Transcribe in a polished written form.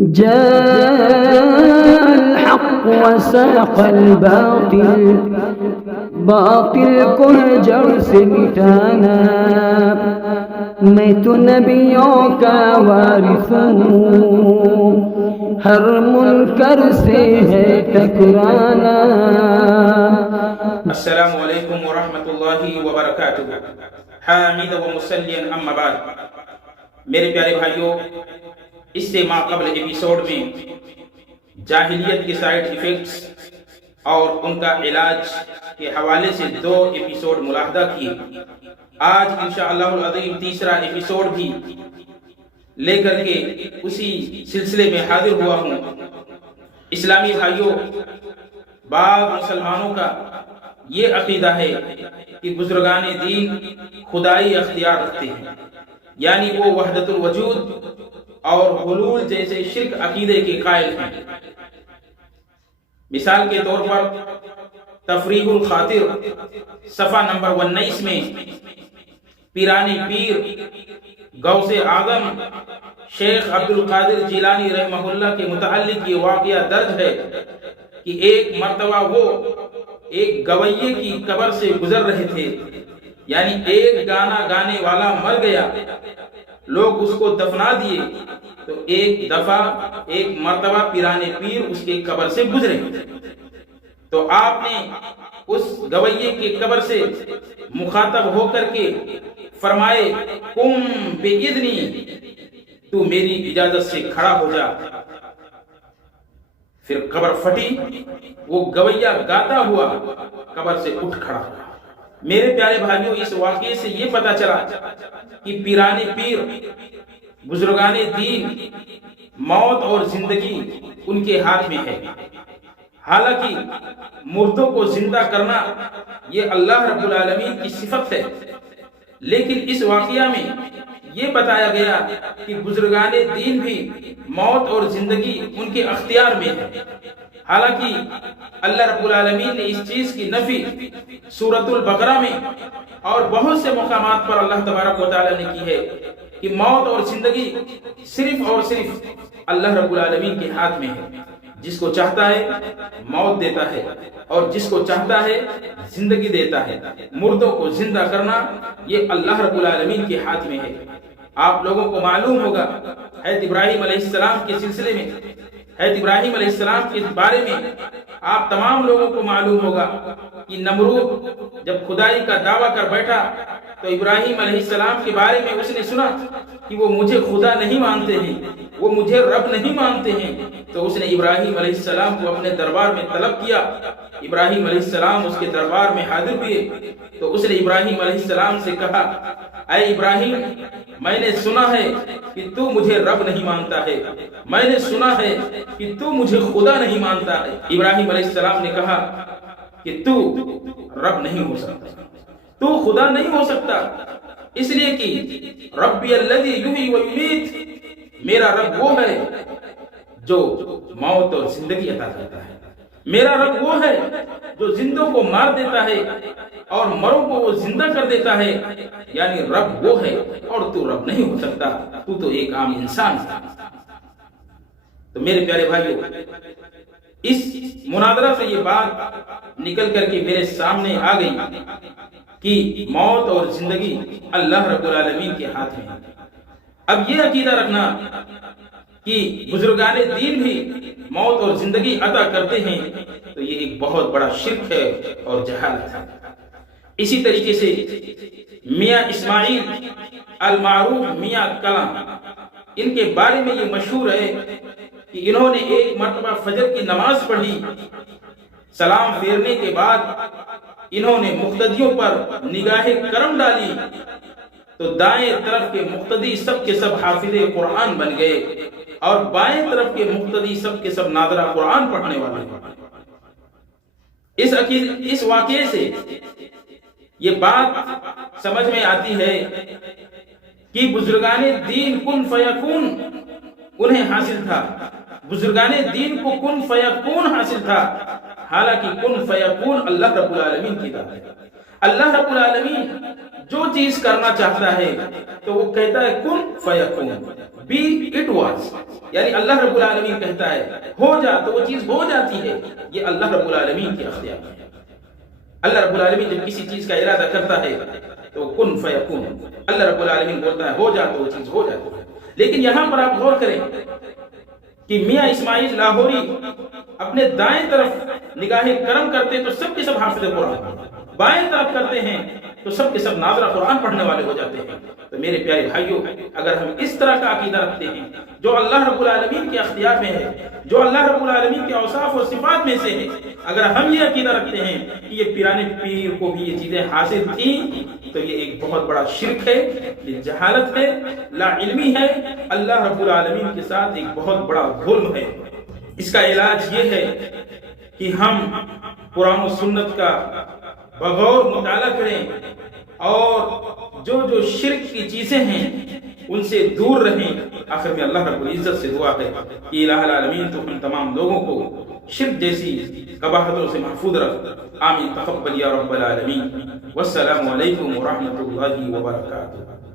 جاء الحق وساق الباطل باطل کو ہے جڑ سے مٹانا میں تو نبیوں کا وارث ہوں ہر منکر سے ہے ٹکرانا۔ السلام علیکم ورحمۃ اللہ وبرکاتہ۔ حامد و مسلین اما بعد، میرے پیارے بھائیوں، اس سے ماقبل ایپیسوڈ میں جاہلیت کے سائیڈ ایفیکٹس اور ان کا علاج کے حوالے سے 2 ایپیسوڈ ملاحظہ کیے۔ آج انشاءاللہ العظیم تیسرا ایپیسوڈ بھی لے کر کے اسی سلسلے میں حاضر ہوا ہوں۔ اسلامی بھائیوں، بعض مسلمانوں کا یہ عقیدہ ہے کہ بزرگان دین خدائی اختیار رکھتے ہیں، یعنی وہ وحدت الوجود اور حلول جیسے شرک عقیدے کے قائل ہیں۔ مثال کے طور پر تفریح الخاطر صفحہ نمبر 19 میں پیران پیر غوث اعظم شیخ عبد القادر جیلانی رحمہ اللہ کے متعلق یہ واقعہ درج ہے کہ ایک مرتبہ وہ ایک گویے کی قبر سے گزر رہے تھے، یعنی ایک گانا گانے والا مر گیا، لوگ اس کو دفنا دیے، تو ایک مرتبہ پیران پیر اس کے قبر سے گزرے، تو آپ نے اس گویے کے قبر سے مخاطب ہو کر کے فرمائے قم بإذنی، تو میری اجازت سے کھڑا ہو جا۔ پھر قبر پھٹی، وہ گویا گاتا ہوا قبر سے اٹھ کھڑا ہوا۔ میرے پیارے بھائیوں، اس واقعے سے یہ پتا چلا کہ پیران پیر بزرگان دین موت اور زندگی ان کے ہاتھ میں ہے۔ حالانکہ مردوں کو زندہ کرنا یہ اللہ رب العالمین کی صفت ہے، لیکن اس واقعہ میں یہ بتایا گیا کہ بزرگان دین بھی موت اور زندگی ان کے اختیار میں ہے۔ حالانکہ اللہ رب العالمین نے اس چیز کی نفی سورۃ البقرہ میں اور بہت سے مقامات پر اللہ تبارک و تعالی نے کی ہے کہ موت اور زندگی صرف اور صرف اللہ رب العالمین کے ہاتھ میں ہے۔ جس کو چاہتا ہے موت دیتا ہے اور جس کو چاہتا ہے زندگی دیتا ہے۔ مردوں کو زندہ کرنا یہ اللہ رب العالمین کے ہاتھ میں ہے۔ آپ لوگوں کو معلوم ہوگا حضرت ابراہیم علیہ السلام کے سلسلے میں، حضرت ابراہیم علیہ السلام کے بارے میں آپ تمام لوگوں کو معلوم ہوگا کہ نمرود جب خدائی کا دعویٰ کر بیٹھا تو ابراہیم علیہ السلام کے بارے میں اس نے سنا کہ وہ مجھے خدا نہیں مانتے ہیں، وہ مجھے رب نہیں مانتے ہیں، تو اس نے ابراہیم علیہ السلام کو اپنے دربار میں طلب کیا۔ ابراہیم علیہ السلام اس کے دربار میں حاضر ہوئے تو اس نے ابراہیم علیہ السلام سے کہا، اے ابراہیم، میں نے سنا ہے کہ تو مجھے رب نہیں مانتا ہے، میں نے سنا ہے کہ تو مجھے خدا نہیں مانتا ہے۔ ابراہیم علیہ السلام نے کہا کہ تو رب نہیں ہو سکتا، تو خدا نہیں ہو سکتا، اس لیے کہ ربی الذی یحیی و یمیت، میرا رب وہ ہے جو موت اور زندگی عطا کرتا ہے، میرا رب وہ ہے جو زندوں کو مار دیتا ہے اور مروں کو وہ زندہ کر دیتا ہے، یعنی رب وہ ہے اور تو رب نہیں ہو سکتا، تو ایک عام انسان ہے۔ تو میرے پیارے بھائیوں، اس مناظرہ سے یہ بات نکل کر کے میرے سامنے آ گئی کہ موت اور زندگی اللہ رب العالمین کے ہاتھ میں ہے۔ اب یہ عقیدہ رکھنا کہ بزرگان دین بھی موت اور زندگی عطا کرتے ہیں تو یہ ایک بہت بڑا شرک ہے اور جہالت ہے۔ اسی طریقے سے میاں اسماعیل المعروف میاں کلام، ان کے بارے میں یہ مشہور ہے کہ انہوں نے ایک مرتبہ فجر کی نماز پڑھی، سلام پھیرنے کے بعد انہوں نے مقتدیوں پر نگاہ کرم ڈالی تو دائیں طرف کے مقتدی سب کے سب حافظ قرآن بن گئے اور بائیں طرف کے مقتدی سب کے سب ناظرہ قرآن پڑھنے والے۔ اس واقعے سے یہ بات سمجھ میں آتی ہے کہ بزرگان دین کن فیکون انہیں حاصل تھا، بزرگان دین کو کن فیکون حاصل تھا، حالانکہ کن فیکون اللہ رب العالمین کی ذات ہے۔ اللہ رب العالمین جو چیز کرنا چاہتا ہے تو وہ کہتا ہے کن فیکون، بی اٹ واز، یعنی اللہ رب العالمین کہتا ہے ہو جا تو وہ چیز ہو جاتی ہے، یہ اللہ رب العالمین کے اختیار میں ہے۔ اللہ رب العالمین جب کسی چیز کا ارادہ کرتا ہے تو کن فیکون، اللہ رب العالمین بولتا ہے ہو جا تو وہ چیز ہو جاتی ہے۔ لیکن یہاں پر آپ غور کریں کہ میاں اسماعیل لاہوری اپنے دائیں طرف نگاہ کرم کرتے تو سب کے سب حافظ قرآن، بائیں طرف کرتے ہیں تو سب کے سب ناظرہ قرآن پڑھنے والے ہو جاتے ہیں۔ تو میرے پیارے بھائیوں، اگر ہم اس طرح کا عقیدہ رکھتے ہیں جو اللہ رب العالمین کے اختیار میں ہے، جو اللہ رب العالمین کے اوصاف و صفات میں سے ہے، اگر ہم یہ عقیدہ رکھتے ہیں کہ یہ پیرانے پیر کو بھی یہ چیزیں حاصل تھیں، تو یہ ایک بہت بڑا شرک ہے، یہ جہالت ہے، لا علمی ہے، اللہ رب العالمین کے ساتھ ایک بہت بڑا ظلم ہے۔ اس کا علاج یہ ہے کہ ہم قرآن و سنت کا بغور مطالعہ کریں اور جو شرک کی چیزیں ہیں ان سے دور رہیں۔ آخر میں اللہ رب العزت سے دعا ہے کہ الہ العالمین تو ہم تمام لوگوں کو شرک جیسی قباحتوں سے محفوظ رکھ۔ آمین تقبل یا رب العالمین۔ والسلام علیکم ورحمۃ اللہ وبرکاتہ۔